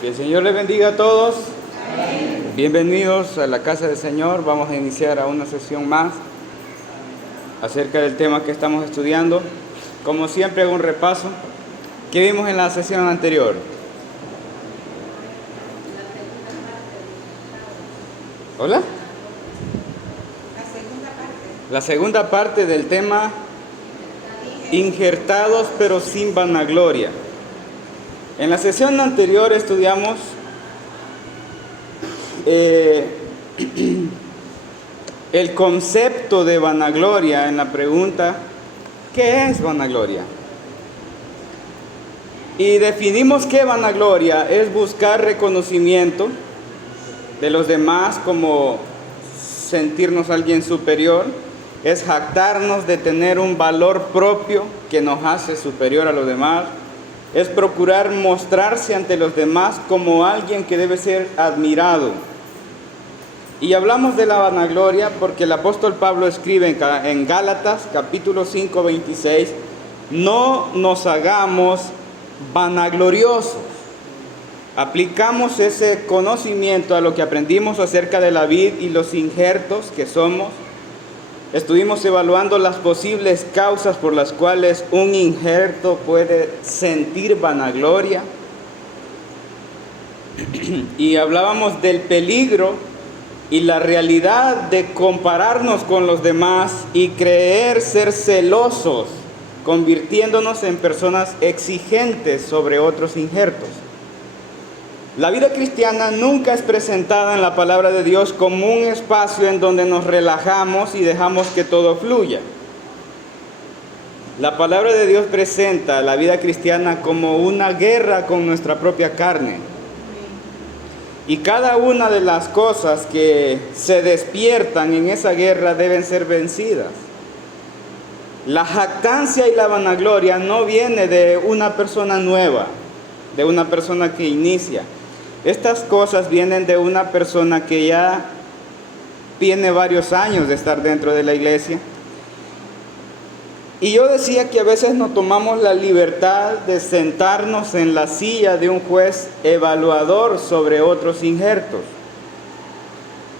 Que el Señor les bendiga a todos. Amén. Bienvenidos a la casa del Señor. Vamos a iniciar a una sesión más acerca del tema que estamos estudiando. Como siempre, hago un repaso. ¿Qué vimos en la sesión anterior? ¿Hola? La segunda parte del tema, injertados pero sin vanagloria. En la sesión anterior estudiamos el concepto de vanagloria en la pregunta, ¿qué es vanagloria? Y definimos que vanagloria es buscar reconocimiento de los demás, como sentirnos alguien superior, es jactarnos de tener un valor propio que nos hace superior a los demás, es procurar mostrarse ante los demás como alguien que debe ser admirado. Y hablamos de la vanagloria porque el apóstol Pablo escribe en Gálatas capítulo 5, 26, no nos hagamos vanagloriosos. Aplicamos ese conocimiento a lo que aprendimos acerca de la vid y los injertos que somos. Estuvimos evaluando las posibles causas por las cuales un injerto puede sentir vanagloria. Y hablábamos del peligro y la realidad de compararnos con los demás y creer ser celosos, convirtiéndonos en personas exigentes sobre otros injertos. La vida cristiana nunca es presentada en la palabra de Dios como un espacio en donde nos relajamos y dejamos que todo fluya. La palabra de Dios presenta la vida cristiana como una guerra con nuestra propia carne. Y cada una de las cosas que se despiertan en esa guerra deben ser vencidas. La jactancia y la vanagloria no viene de una persona nueva, de una persona que inicia. Estas cosas vienen de una persona que ya tiene varios años de estar dentro de la iglesia. Y yo decía que a veces no tomamos la libertad de sentarnos en la silla de un juez evaluador sobre otros injertos.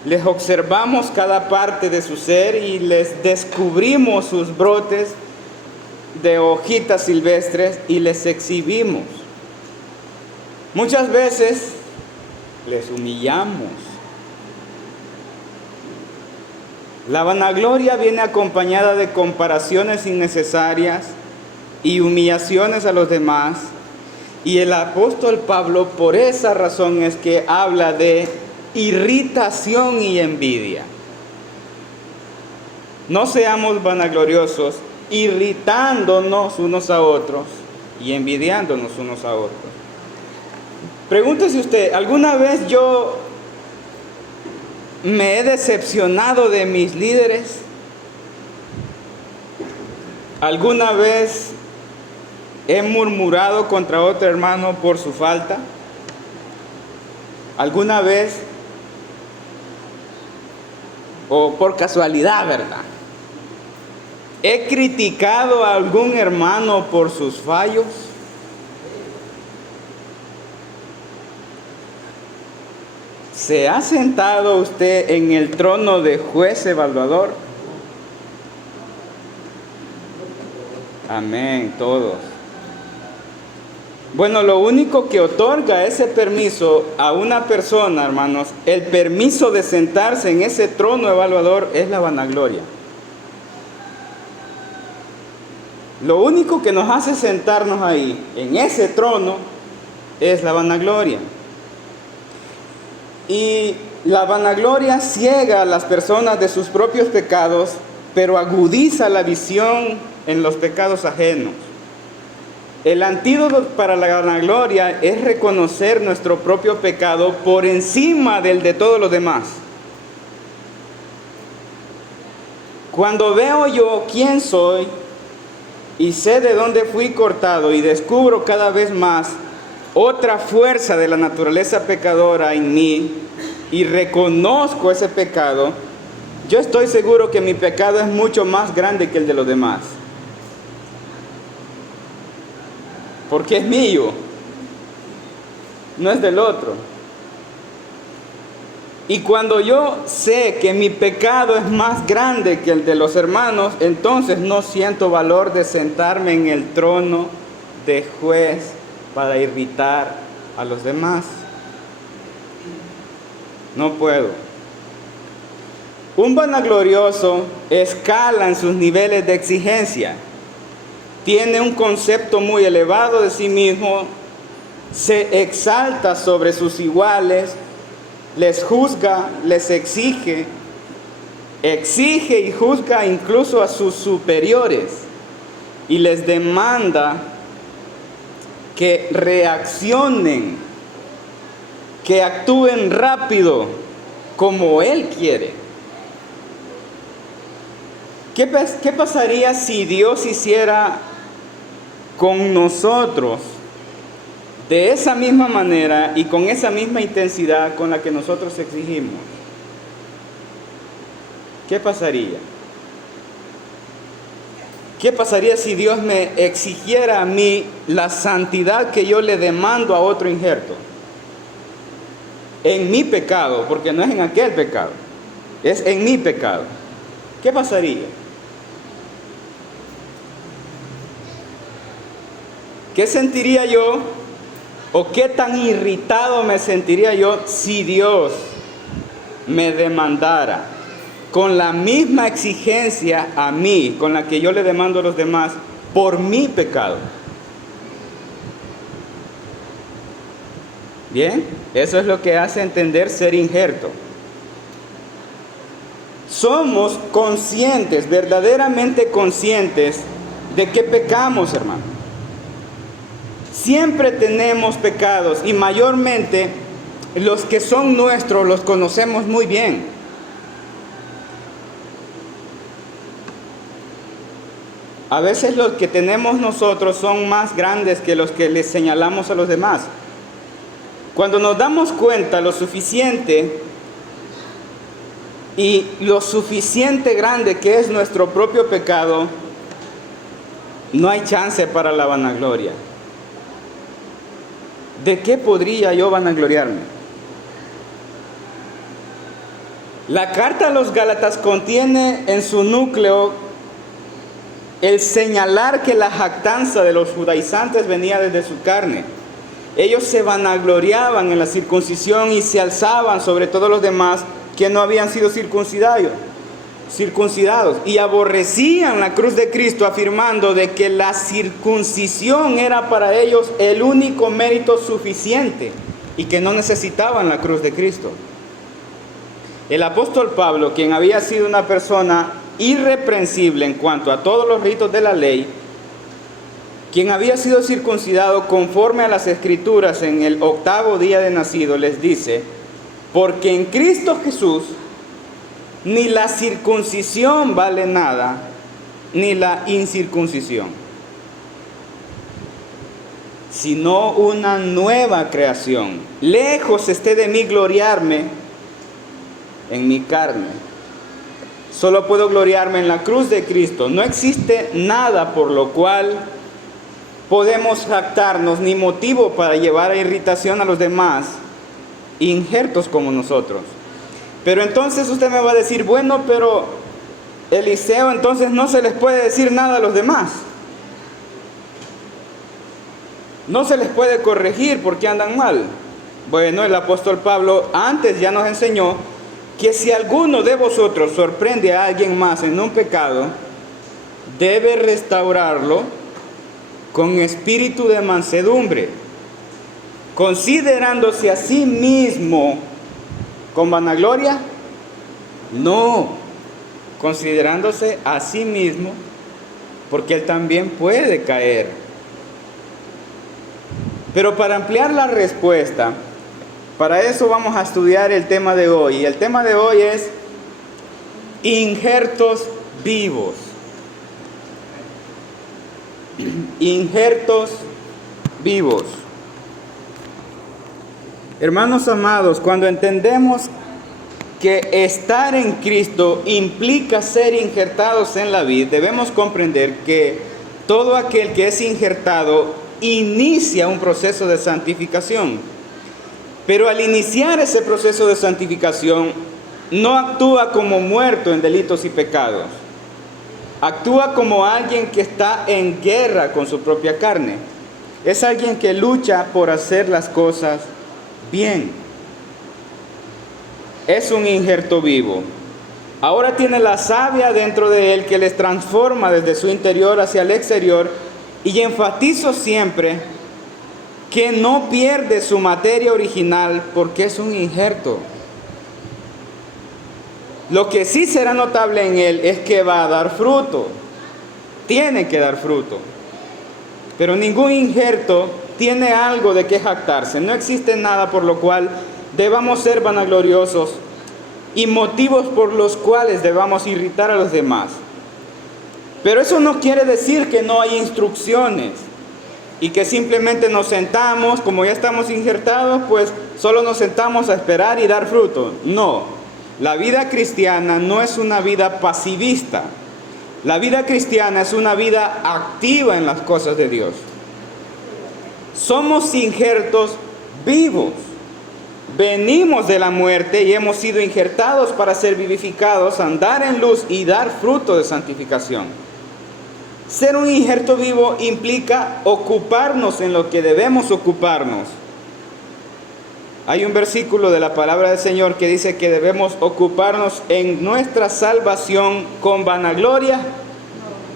Les observamos cada parte de su ser y les descubrimos sus brotes de hojitas silvestres y les exhibimos. Muchas veces les humillamos. La vanagloria viene acompañada de comparaciones innecesarias y humillaciones a los demás. Y el apóstol Pablo, por esa razón, es que habla de irritación y envidia. No seamos vanagloriosos, irritándonos unos a otros y envidiándonos unos a otros. Pregúntese usted, ¿alguna vez yo me he decepcionado de mis líderes? ¿Alguna vez he murmurado contra otro hermano por su falta? ¿Alguna vez, o por casualidad, verdad, he criticado a algún hermano por sus fallos? ¿Se ha sentado usted en el trono de juez evaluador? Amén, todos. Bueno, lo único que otorga ese permiso a una persona, hermanos, el permiso de sentarse en ese trono evaluador, es la vanagloria. Lo único que nos hace sentarnos ahí, en ese trono, es la vanagloria. Y la vanagloria ciega a las personas de sus propios pecados, pero agudiza la visión en los pecados ajenos. El antídoto para la vanagloria es reconocer nuestro propio pecado por encima del de todos los demás. Cuando veo yo quién soy y sé de dónde fui cortado y descubro cada vez más otra fuerza de la naturaleza pecadora en mí y reconozco ese pecado, yo estoy seguro que mi pecado es mucho más grande que el de los demás. Porque es mío. no es del otro. Y cuando yo sé que mi pecado es más grande que el de los hermanos, entonces no siento valor de sentarme en el trono de juez para irritar a los demás. No puedo. Un vanaglorioso escala en sus niveles de exigencia. Tiene un concepto muy elevado de sí mismo, se exalta sobre sus iguales, les juzga, les exige y juzga incluso a sus superiores y les demanda que reaccionen, que actúen rápido como él quiere. ¿Qué pasaría si Dios hiciera con nosotros de esa misma manera y con esa misma intensidad con la que nosotros exigimos? ¿Qué pasaría? ¿Qué pasaría si Dios me exigiera a mí la santidad que yo le demando a otro injerto? En mi pecado, porque no es en aquel pecado, es en mi pecado. ¿Qué pasaría? ¿Qué sentiría yo o qué tan irritado me sentiría yo si Dios me demandara con la misma exigencia a mí, con la que yo le demando a los demás, por mi pecado? Bien, eso es lo que hace entender ser injerto. Somos conscientes, verdaderamente conscientes de que pecamos, hermano. Siempre tenemos pecados y mayormente los que son nuestros los conocemos muy bien. A veces los que tenemos nosotros son más grandes que los que les señalamos a los demás. Cuando nos damos cuenta lo suficiente y lo suficiente grande que es nuestro propio pecado, no hay chance para la vanagloria. ¿De qué podría yo vanagloriarme? La carta a los Gálatas contiene en su núcleo el señalar que la jactanza de los judaizantes venía desde su carne. Ellos se vanagloriaban en la circuncisión y se alzaban sobre todos los demás que no habían sido circuncidados y aborrecían la cruz de Cristo, afirmando de que la circuncisión era para ellos el único mérito suficiente y que no necesitaban la cruz de Cristo. El apóstol Pablo, quien había sido una persona irreprensible en cuanto a todos los ritos de la ley, quien había sido circuncidado conforme a las Escrituras en el 8º día de nacido, les dice: porque en Cristo Jesús ni la circuncisión vale nada, ni la incircuncisión, sino una nueva creación. Lejos esté de mí gloriarme en mi carne. Solo puedo gloriarme en la cruz de Cristo. No existe nada por lo cual podemos jactarnos, ni motivo para llevar a irritación a los demás, injertos como nosotros. Pero entonces usted me va a decir: bueno, pero Eliseo, entonces no se les puede decir nada a los demás. No se les puede corregir porque andan mal. Bueno, el apóstol Pablo antes ya nos enseñó que si alguno de vosotros sorprende a alguien más en un pecado, debe restaurarlo con espíritu de mansedumbre, considerándose a sí mismo con vanagloria. No, considerándose a sí mismo, porque él también puede caer. Pero para ampliar la respuesta, para eso vamos a estudiar el tema de hoy. Y el tema de hoy es injertos vivos. Injertos vivos. Hermanos amados, cuando entendemos que estar en Cristo implica ser injertados en la vid, debemos comprender que todo aquel que es injertado inicia un proceso de santificación. Pero al iniciar ese proceso de santificación, no actúa como muerto en delitos y pecados. Actúa como alguien que está en guerra con su propia carne. Es alguien que lucha por hacer las cosas bien. Es un injerto vivo. Ahora tiene la savia dentro de él que les transforma desde su interior hacia el exterior. Y enfatizo siempre que no pierde su materia original porque es un injerto. Lo que sí será notable en él es que va a dar fruto. Tiene que dar fruto. Pero ningún injerto tiene algo de qué jactarse. No existe nada por lo cual debamos ser vanagloriosos y motivos por los cuales debamos irritar a los demás. Pero eso no quiere decir que no hay instrucciones y que simplemente nos sentamos, como ya estamos injertados, pues solo nos sentamos a esperar y dar fruto. No. La vida cristiana no es una vida pasivista. La vida cristiana es una vida activa en las cosas de Dios. Somos injertos vivos. Venimos de la muerte y hemos sido injertados para ser vivificados, andar en luz y dar fruto de santificación. Ser un injerto vivo implica ocuparnos en lo que debemos ocuparnos. Hay un versículo de la palabra del Señor que dice que debemos ocuparnos en nuestra salvación con vanagloria.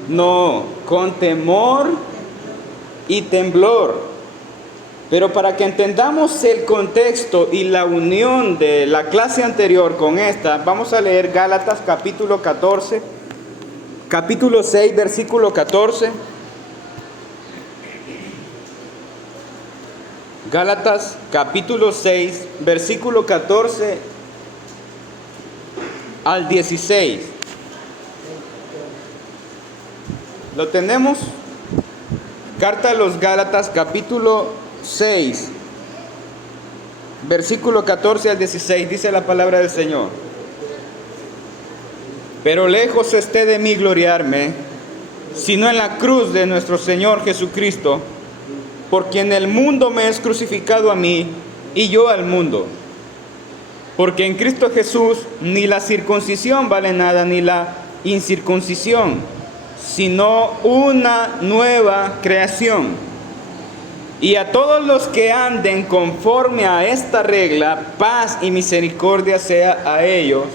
No, con temor y temblor. Pero para que entendamos el contexto y la unión de la clase anterior con esta, vamos a leer Gálatas capítulo 14, capítulo 6, versículo 14. Gálatas capítulo 6, versículo 14 al 16. ¿Lo tenemos? Carta a los Gálatas capítulo 6, versículo 14 al 16, dice la palabra del Señor. Pero lejos esté de mí gloriarme, sino en la cruz de nuestro Señor Jesucristo, por quien el mundo me es crucificado a mí y yo al mundo. Porque en Cristo Jesús ni la circuncisión vale nada, ni la incircuncisión, sino una nueva creación. Y a todos los que anden conforme a esta regla, paz y misericordia sea a ellos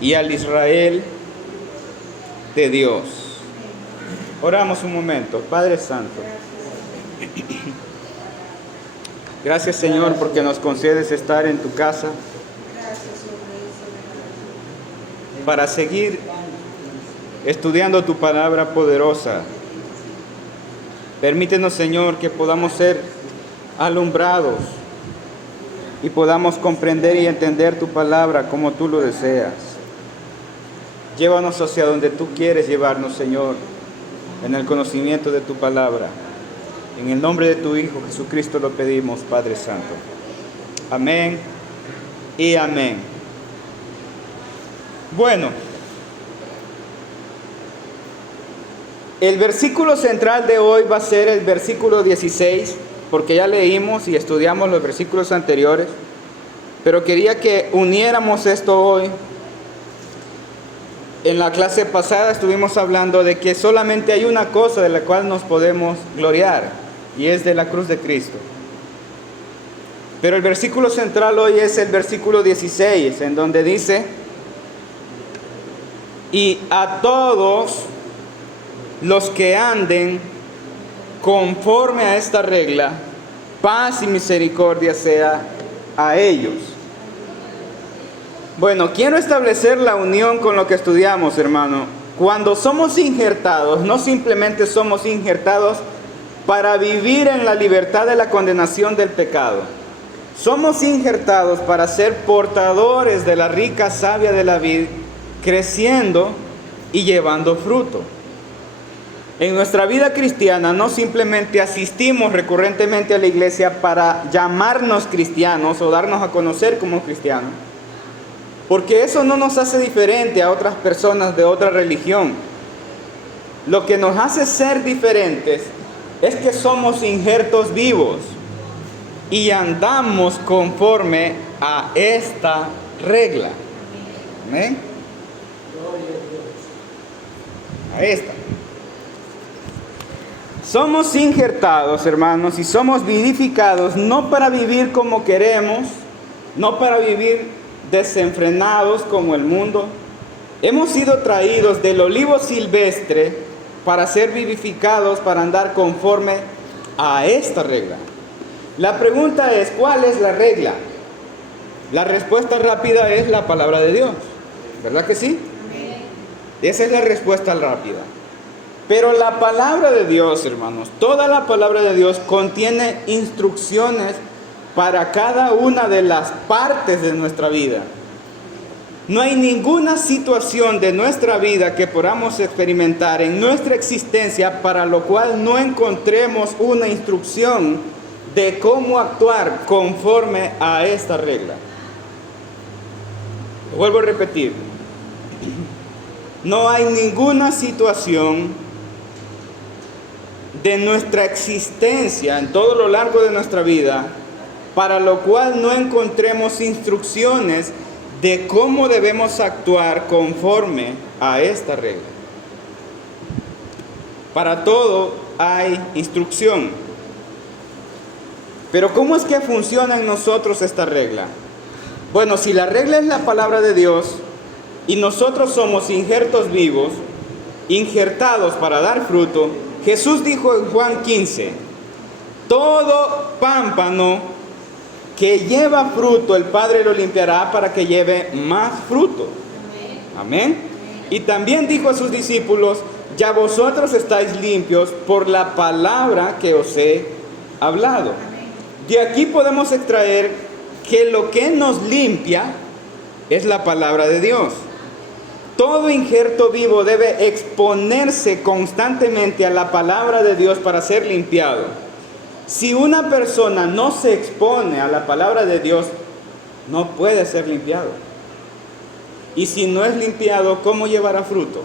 y al Israel de Dios. Oramos un momento. Padre Santo, gracias Señor porque nos concedes estar en tu casa para seguir estudiando tu palabra poderosa. Permítenos Señor que podamos ser alumbrados y podamos comprender y entender tu palabra como tú lo deseas. Llévanos hacia donde tú quieres llevarnos Señor, en el conocimiento de tu palabra. En el nombre de tu Hijo Jesucristo lo pedimos, Padre Santo. Amén y amén. Bueno, el versículo central de hoy va a ser el versículo 16, porque ya leímos y estudiamos los versículos anteriores, pero quería que uniéramos esto hoy. En la clase pasada estuvimos hablando de que solamente hay una cosa de la cual nos podemos gloriar, y es de la cruz de Cristo. Pero el versículo central hoy es el versículo 16, en donde dice: y a todos los que anden conforme a esta regla, paz y misericordia sea a ellos. Bueno, quiero establecer la unión con lo que estudiamos, hermano. Cuando somos injertados, no simplemente somos injertados para vivir en la libertad de la condenación del pecado. Somos injertados para ser portadores de la rica savia de la vid, creciendo y llevando fruto. En nuestra vida cristiana no simplemente asistimos recurrentemente a la iglesia para llamarnos cristianos o darnos a conocer como cristianos, porque eso no nos hace diferente a otras personas de otra religión. Lo que nos hace ser diferentes es que somos injertos vivos. y andamos conforme a esta regla. Amén. A esta. Somos injertados, hermanos, y somos vivificados no para vivir como queremos, no para vivir desenfrenados como el mundo. Hemos sido traídos del olivo silvestre para ser vivificados, para andar conforme a esta regla. La pregunta es, ¿cuál es la regla? La respuesta rápida es la palabra de Dios. ¿Verdad que sí? Esa es la respuesta rápida. Pero la palabra de Dios, hermanos, toda la palabra de Dios contiene instrucciones para cada una de las partes de nuestra vida. No hay ninguna situación de nuestra vida que podamos experimentar en nuestra existencia para lo cual no encontremos una instrucción de cómo actuar conforme a esta regla. Lo vuelvo a repetir. No hay ninguna situación de nuestra existencia en todo lo largo de nuestra vida para lo cual no encontremos instrucciones de cómo debemos actuar conforme a esta regla. Para todo hay instrucción. Pero ¿cómo es que funciona en nosotros esta regla? Bueno, si la regla es la palabra de Dios y nosotros somos injertos vivos, injertados para dar fruto, Jesús dijo en Juan 15, todo pámpano que lleva fruto, el Padre lo limpiará para que lleve más fruto. Amén. Y también dijo a sus discípulos, ya vosotros estáis limpios por la palabra que os he hablado. De aquí podemos extraer que lo que nos limpia es la palabra de Dios. Todo injerto vivo debe exponerse constantemente a la palabra de Dios para ser limpiado. Si una persona no se expone a la palabra de Dios, no puede ser limpiado. Y si no es limpiado, ¿cómo llevará fruto?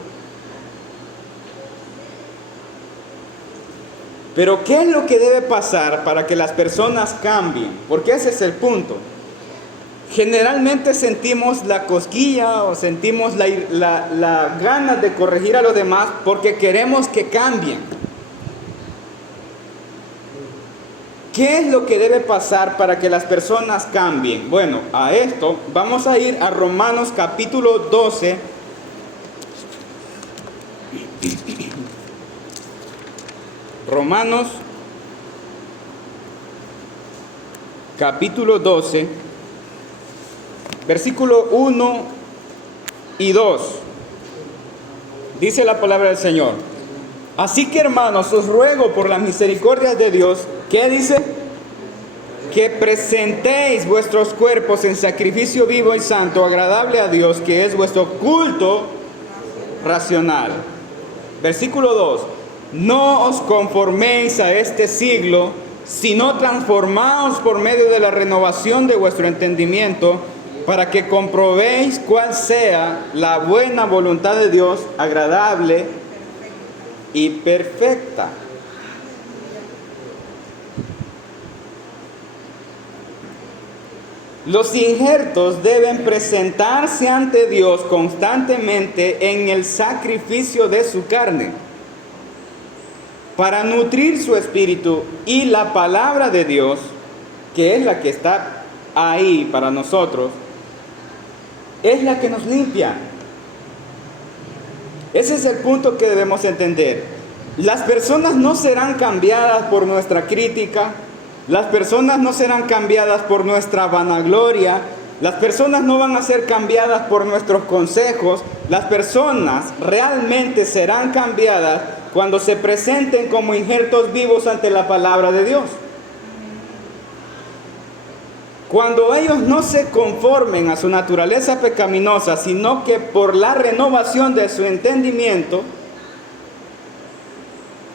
Pero ¿qué es lo que debe pasar para que las personas cambien? Porque ese es el punto. Generalmente sentimos la cosquilla o sentimos la ganas de corregir a los demás porque queremos que cambien. ¿Qué es lo que debe pasar para que las personas cambien? Bueno, a esto vamos a ir a Romanos capítulo 12. Romanos capítulo 12, versículo 1 y 2. Dice la palabra del Señor. Así que, hermanos, os ruego por las misericordias de Dios, ¿qué dice? Que presentéis vuestros cuerpos en sacrificio vivo y santo, agradable a Dios, que es vuestro culto racional. Versículo 2. No os conforméis a este siglo, sino transformaos por medio de la renovación de vuestro entendimiento, para que comprobéis cuál sea la buena voluntad de Dios, agradable y perfecta. Los injertos deben presentarse ante Dios constantemente en el sacrificio de su carne, para nutrir su espíritu, y la palabra de Dios, que es la que está ahí para nosotros, es la que nos limpia. Ese es el punto que debemos entender. Las personas no serán cambiadas por nuestra crítica, las personas no serán cambiadas por nuestra vanagloria, las personas no van a ser cambiadas por nuestros consejos. Las personas realmente serán cambiadas cuando se presenten como injertos vivos ante la palabra de Dios. Cuando ellos no se conformen a su naturaleza pecaminosa, sino que por la renovación de su entendimiento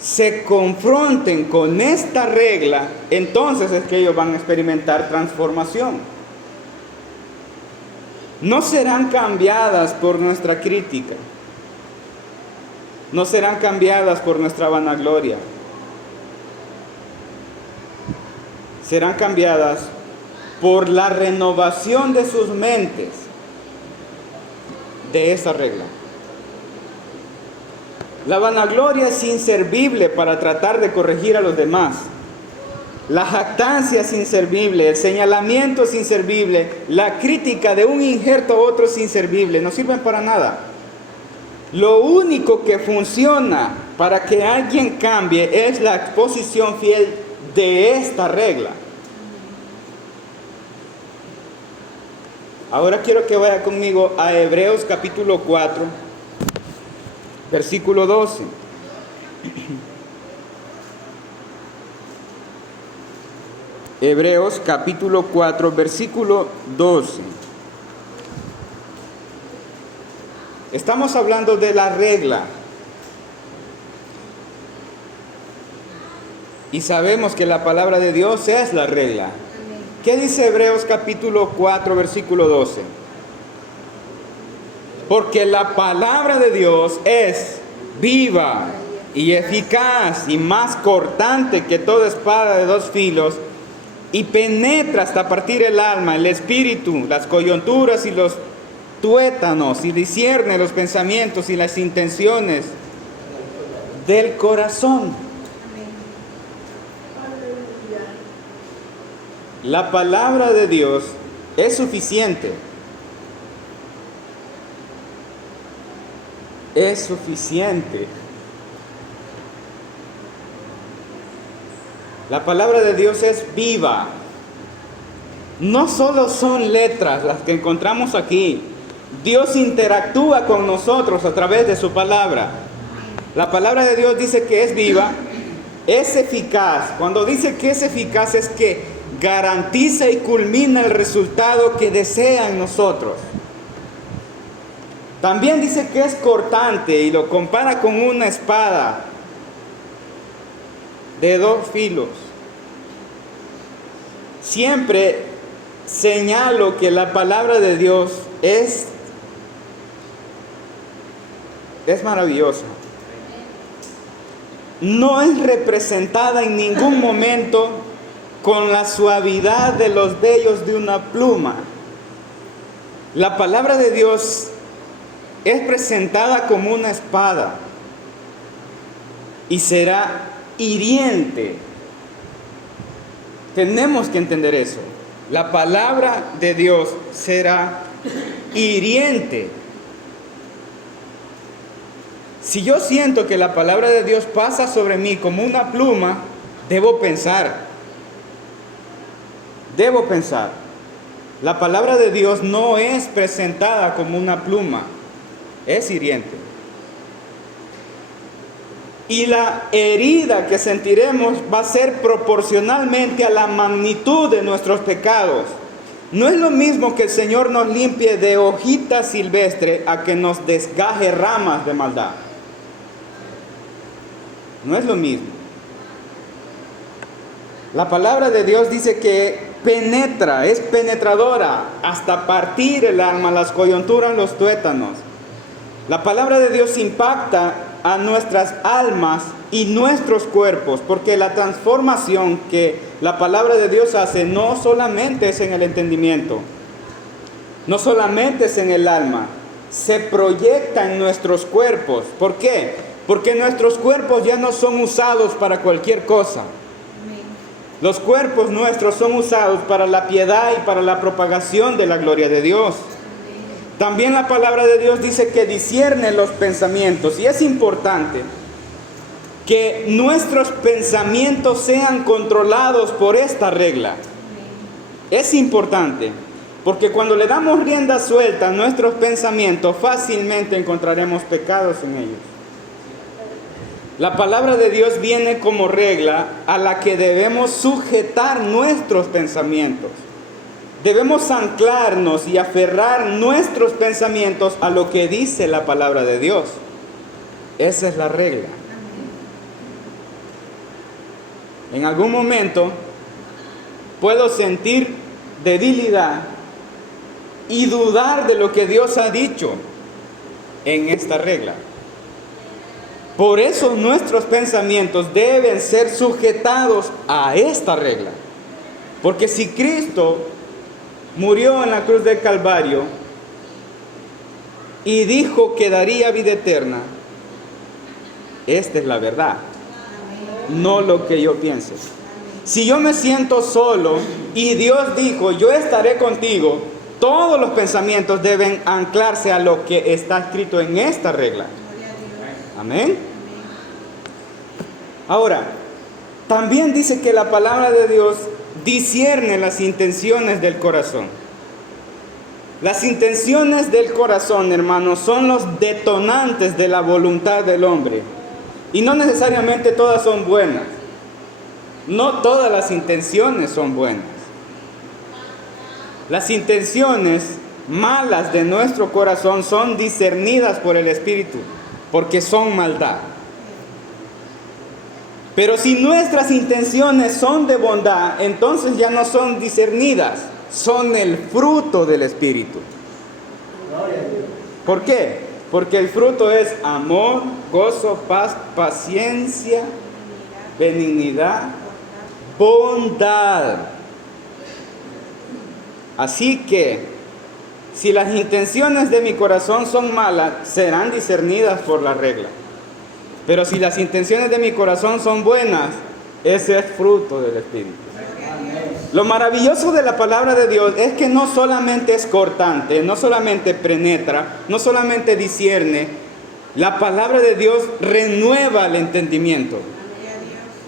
se confronten con esta regla, entonces es que ellos van a experimentar transformación. No serán cambiadas por nuestra crítica, no serán cambiadas por nuestra vanagloria, serán cambiadas por la renovación de sus mentes de esta regla. La vanagloria es inservible para tratar de corregir a los demás. La jactancia es inservible, el señalamiento es inservible, la crítica de un injerto a otro es inservible, no sirven para nada. Lo único que funciona para que alguien cambie es la exposición fiel de esta regla. Ahora quiero que vaya conmigo a Hebreos capítulo 4, versículo 12. Hebreos capítulo 4, versículo 12. Estamos hablando de la regla. Y sabemos que la palabra de Dios es la regla. ¿Qué dice Hebreos capítulo 4, versículo 12? Porque la palabra de Dios es viva y eficaz y más cortante que toda espada de dos filos, y penetra hasta partir el alma, el espíritu, las coyunturas y los tuétanos, y discierne los pensamientos y las intenciones del corazón. La palabra de Dios es suficiente. Es suficiente. La palabra de Dios es viva. No solo son letras las que encontramos aquí. Dios interactúa con nosotros a través de su palabra. La palabra de Dios dice que es viva, es eficaz. Cuando dice que es eficaz es que garantiza y culmina el resultado que desea en nosotros. También dice que es cortante y lo compara con una espada de dos filos. Siempre señalo que la palabra de Dios es maravillosa. No es representada en ningún momento con la suavidad de los vellos de una pluma. La palabra de Dios es presentada como una espada y será hiriente. Tenemos que entender eso. La palabra de Dios será hiriente. Si yo siento que la palabra de Dios pasa sobre mí como una pluma, debo pensar. La palabra de Dios no es presentada como una pluma, es hiriente. Y la herida que sentiremos va a ser proporcionalmente a la magnitud de nuestros pecados. No es lo mismo que el Señor nos limpie de hojita silvestre a que nos desgaje ramas de maldad. No es lo mismo. La palabra de Dios dice que penetra, es penetradora hasta partir el alma, las coyunturas, los tuétanos. La palabra de Dios impacta a nuestras almas y nuestros cuerpos, porque la transformación que la palabra de Dios hace no solamente es en el entendimiento, no solamente es en el alma, se proyecta en nuestros cuerpos. ¿Por qué? Porque nuestros cuerpos ya no son usados para cualquier cosa. Los cuerpos nuestros son usados para la piedad y para la propagación de la gloria de Dios. También la palabra de Dios dice que discierne los pensamientos, y es importante que nuestros pensamientos sean controlados por esta regla. Es importante, porque cuando le damos rienda suelta a nuestros pensamientos, fácilmente encontraremos pecados en ellos. La palabra de Dios viene como regla a la que debemos sujetar nuestros pensamientos. Debemos anclarnos y aferrar nuestros pensamientos a lo que dice la palabra de Dios. Esa es la regla. En algún momento puedo sentir debilidad y dudar de lo que Dios ha dicho en esta regla. Por eso nuestros pensamientos deben ser sujetados a esta regla. Porque si Cristo murió en la cruz del Calvario y dijo que daría vida eterna, esta es la verdad, no lo que yo piense. Si yo me siento solo y Dios dijo, yo estaré contigo, todos los pensamientos deben anclarse a lo que está escrito en esta regla. Amén. Ahora, también dice que la palabra de Dios discierne las intenciones del corazón. Las intenciones del corazón, hermanos, son los detonantes de la voluntad del hombre. Y no necesariamente todas son buenas. No todas las intenciones son buenas. Las intenciones malas de nuestro corazón son discernidas por el Espíritu, porque son maldad. Pero si nuestras intenciones son de bondad, entonces ya no son discernidas, son el fruto del Espíritu. ¿Por qué? Porque el fruto es amor, gozo, paz, paciencia, benignidad, bondad. Así que, si las intenciones de mi corazón son malas, serán discernidas por la regla. Pero si las intenciones de mi corazón son buenas, ese es fruto del Espíritu. Lo maravilloso de la palabra de Dios es que no solamente es cortante, no solamente penetra, no solamente discierne. La palabra de Dios renueva el entendimiento.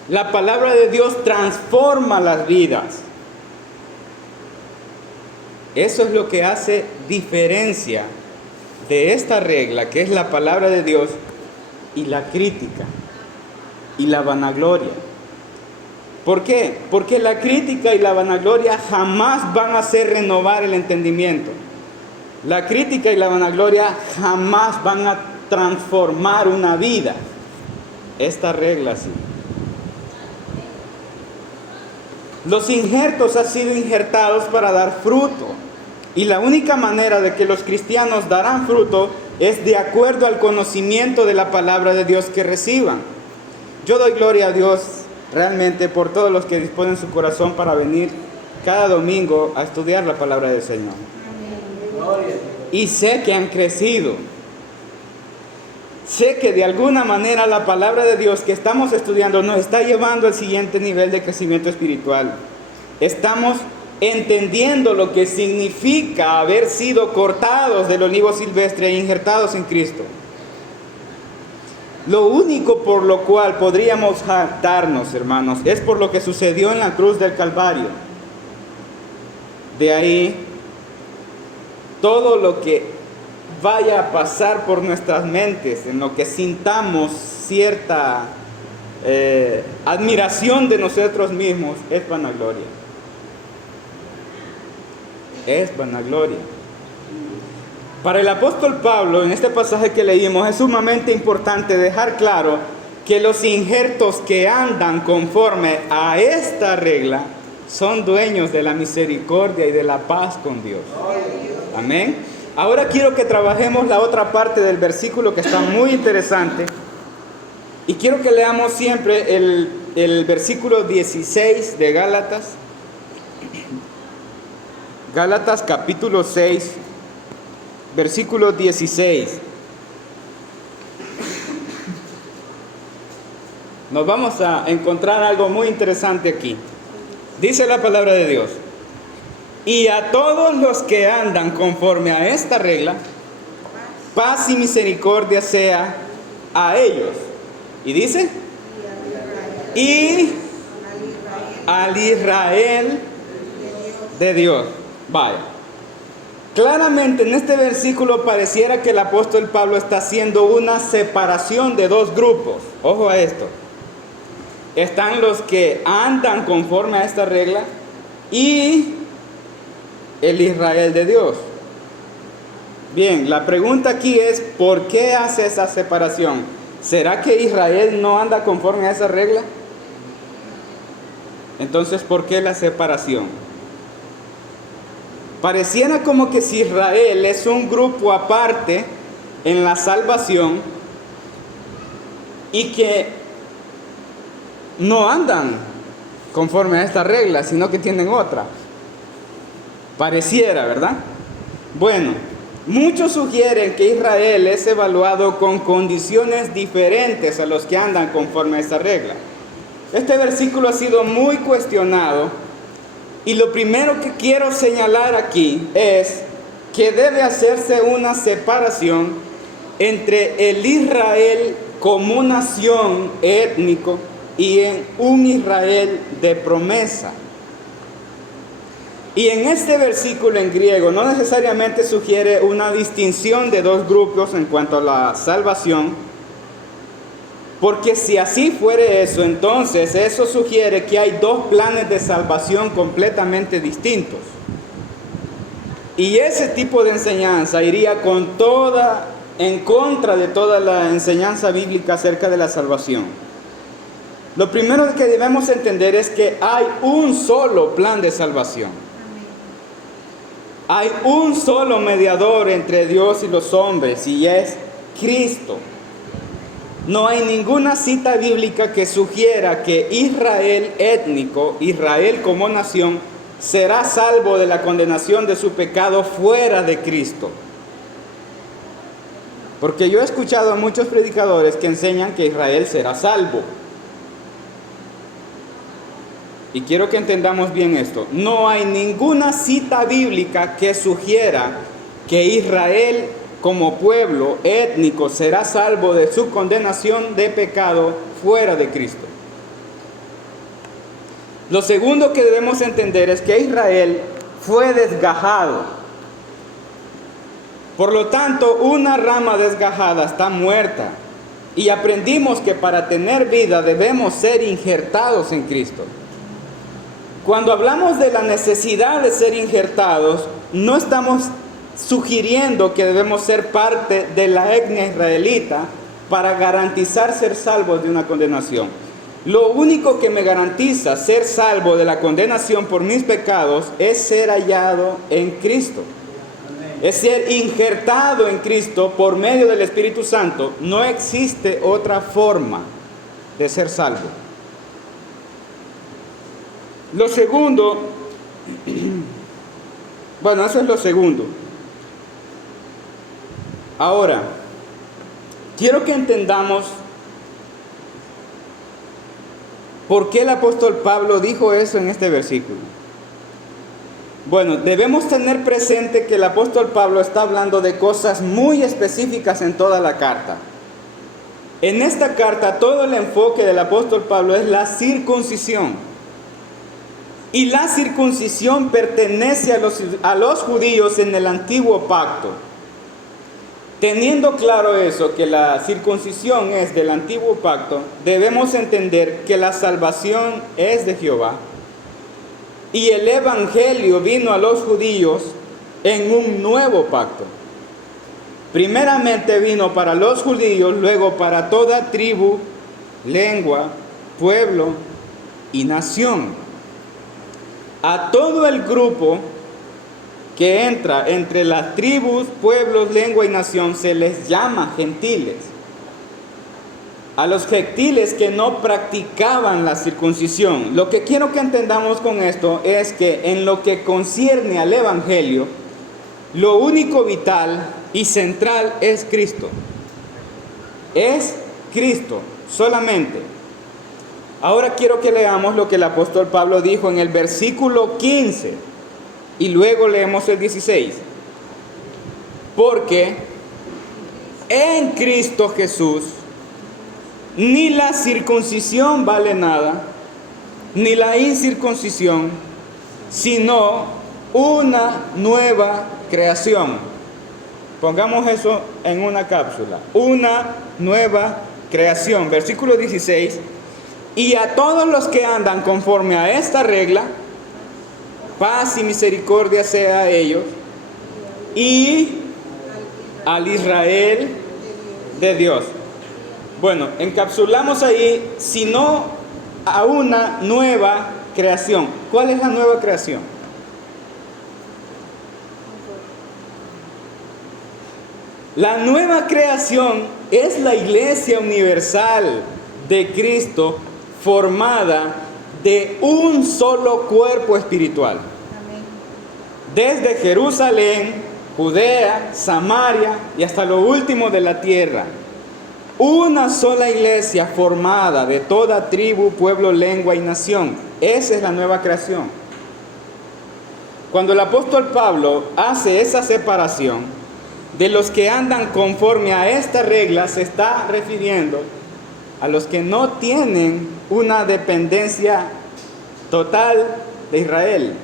La palabra de Dios transforma las vidas. Eso es lo que hace diferencia de esta regla, que es la palabra de Dios, y la crítica y la vanagloria. ¿Por qué? Porque la crítica y la vanagloria jamás van a hacer renovar el entendimiento. La crítica y la vanagloria jamás van a transformar una vida. Esta regla sí. Los injertos han sido injertados para dar fruto. Y la única manera de que los cristianos darán fruto es de acuerdo al conocimiento de la palabra de Dios que reciban. Yo doy gloria a Dios realmente por todos los que disponen su corazón para venir cada domingo a estudiar la palabra del Señor. Y sé que han crecido. Sé que de alguna manera la palabra de Dios que estamos estudiando nos está llevando al siguiente nivel de crecimiento espiritual. Estamos entendiendo lo que significa haber sido cortados del olivo silvestre e injertados en Cristo. Lo único por lo cual podríamos jactarnos, hermanos, es por lo que sucedió en la cruz del Calvario. De ahí, todo lo que vaya a pasar por nuestras mentes, en lo que sintamos cierta admiración de nosotros mismos, es vanagloria. Es vanagloria. Para el apóstol Pablo, en este pasaje que leímos, es sumamente importante dejar claro que los injertos que andan conforme a esta regla son dueños de la misericordia y de la paz con Dios. Amén. Ahora quiero que trabajemos la otra parte del versículo que está muy interesante. Y quiero que leamos siempre el versículo 16 de Gálatas. Gálatas capítulo 6, versículo 16. Nos vamos a encontrar algo muy interesante aquí. Dice la palabra de Dios: y a todos los que andan conforme a esta regla, paz y misericordia sea a ellos. Y dice, y al Israel de Dios. Vaya. Claramente en este versículo pareciera que el apóstol Pablo está haciendo una separación de dos grupos. Ojo a esto. Están los que andan conforme a esta regla y el Israel de Dios. Bien, la pregunta aquí es, ¿por qué hace esa separación? ¿Será que Israel no anda conforme a esa regla? Entonces, ¿por qué la separación? Pareciera como que si Israel es un grupo aparte en la salvación y que no andan conforme a esta regla, sino que tienen otra. Pareciera, ¿verdad? Bueno, muchos sugieren que Israel es evaluado con condiciones diferentes a los que andan conforme a esta regla. Este versículo ha sido muy cuestionado y lo primero que quiero señalar aquí es que debe hacerse una separación entre el Israel como nación étnico y en un Israel de promesa. Y en este versículo en griego no necesariamente sugiere una distinción de dos grupos en cuanto a la salvación, porque si así fuere eso, entonces eso sugiere que hay dos planes de salvación completamente distintos. Y ese tipo de enseñanza iría en contra de toda la enseñanza bíblica acerca de la salvación. Lo primero que debemos entender es que hay un solo plan de salvación. Hay un solo mediador entre Dios y los hombres, y es Cristo. No hay ninguna cita bíblica que sugiera que Israel étnico, Israel como nación, será salvo de la condenación de su pecado fuera de Cristo. Porque yo he escuchado a muchos predicadores que enseñan que Israel será salvo. Y quiero que entendamos bien esto. No hay ninguna cita bíblica que sugiera que Israel como pueblo étnico será salvo de su condenación de pecado fuera de Cristo. Lo segundo que debemos entender es que Israel fue desgajado. Por lo tanto, una rama desgajada está muerta. Y aprendimos que para tener vida debemos ser injertados en Cristo. Cuando hablamos de la necesidad de ser injertados, no estamos sugiriendo que debemos ser parte de la etnia israelita para garantizar ser salvos de una condenación. Lo único que me garantiza ser salvo de la condenación por mis pecados es ser hallado en Cristo. Es ser injertado en Cristo por medio del Espíritu Santo. No existe otra forma de ser salvo. Lo segundo, bueno, eso es lo segundo. Ahora, quiero que entendamos por qué el apóstol Pablo dijo eso en este versículo. Bueno, debemos tener presente que el apóstol Pablo está hablando de cosas muy específicas en toda la carta. En esta carta, todo el enfoque del apóstol Pablo es la circuncisión. Y la circuncisión pertenece a los judíos en el antiguo pacto. Teniendo claro eso, que la circuncisión es del antiguo pacto, debemos entender que la salvación es de Jehová. Y el evangelio vino a los judíos en un nuevo pacto. Primeramente vino para los judíos, luego para toda tribu, lengua, pueblo y nación. A todo el grupo que entra entre las tribus, pueblos, lengua y nación se les llama gentiles. A los gentiles que no practicaban la circuncisión. Lo que quiero que entendamos con esto es que en lo que concierne al evangelio, lo único vital y central es Cristo. Es Cristo solamente. Ahora quiero que leamos lo que el apóstol Pablo dijo en el versículo 15 y luego leemos el 16. Porque en Cristo Jesús ni la circuncisión vale nada, ni la incircuncisión, sino una nueva creación. Pongamos eso en una cápsula. Una nueva creación. Versículo 16. Y a todos los que andan conforme a esta regla, paz y misericordia sea a ellos y al Israel de Dios. Bueno, encapsulamos ahí, sino a una nueva creación. ¿Cuál es la nueva creación? La nueva creación es la iglesia universal de Cristo, formada de un solo cuerpo espiritual. Desde Jerusalén, Judea, Samaria y hasta lo último de la tierra. Una sola iglesia formada de toda tribu, pueblo, lengua y nación. Esa es la nueva creación. Cuando el apóstol Pablo hace esa separación de los que andan conforme a esta regla, se está refiriendo a los que no tienen una dependencia total de Israel.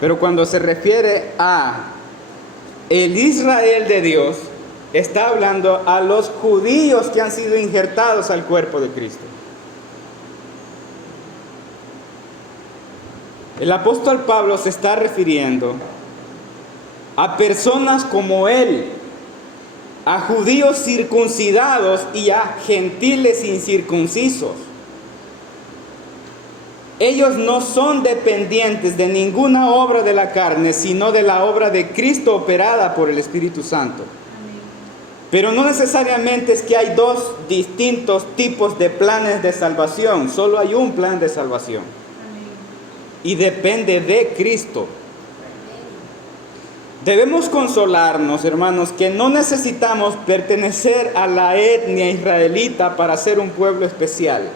Pero cuando se refiere a el Israel de Dios, está hablando a los judíos que han sido injertados al cuerpo de Cristo. El apóstol Pablo se está refiriendo a personas como él, a judíos circuncidados y a gentiles incircuncisos. Ellos no son dependientes de ninguna obra de la carne, sino de la obra de Cristo operada por el Espíritu Santo. Pero no necesariamente es que hay dos distintos tipos de planes de salvación, solo hay un plan de salvación. Y depende de Cristo. Debemos consolarnos, hermanos, que no necesitamos pertenecer a la etnia israelita para ser un pueblo especial.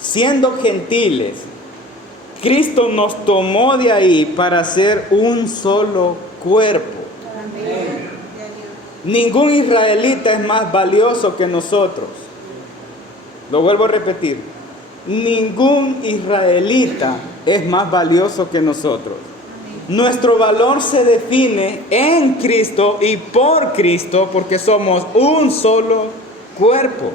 Siendo gentiles, Cristo nos tomó de ahí para ser un solo cuerpo. Amén. Ningún israelita es más valioso que nosotros. Lo vuelvo a repetir. Ningún israelita es más valioso que nosotros. Nuestro valor se define en Cristo y por Cristo, porque somos un solo cuerpo.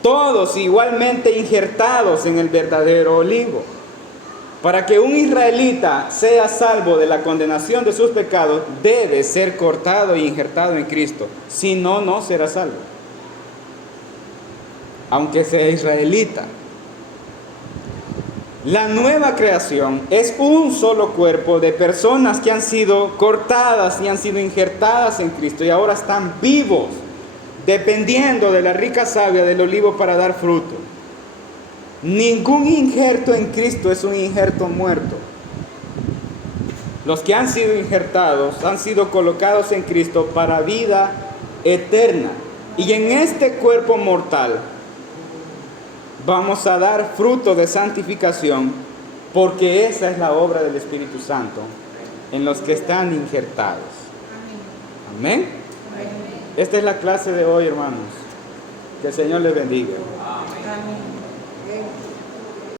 Todos igualmente injertados en el verdadero olivo. Para que un israelita sea salvo de la condenación de sus pecados, debe ser cortado e injertado en Cristo. Si no, no será salvo. Aunque sea israelita. La nueva creación es un solo cuerpo de personas que han sido cortadas y han sido injertadas en Cristo y ahora están vivos, dependiendo de la rica savia del olivo para dar fruto. Ningún injerto en Cristo es un injerto muerto. Los que han sido injertados han sido colocados en Cristo para vida eterna. Y en este cuerpo mortal vamos a dar fruto de santificación, porque esa es la obra del Espíritu Santo en los que están injertados. Amén. Esta es la clase de hoy, hermanos. Que el Señor les bendiga. Amén.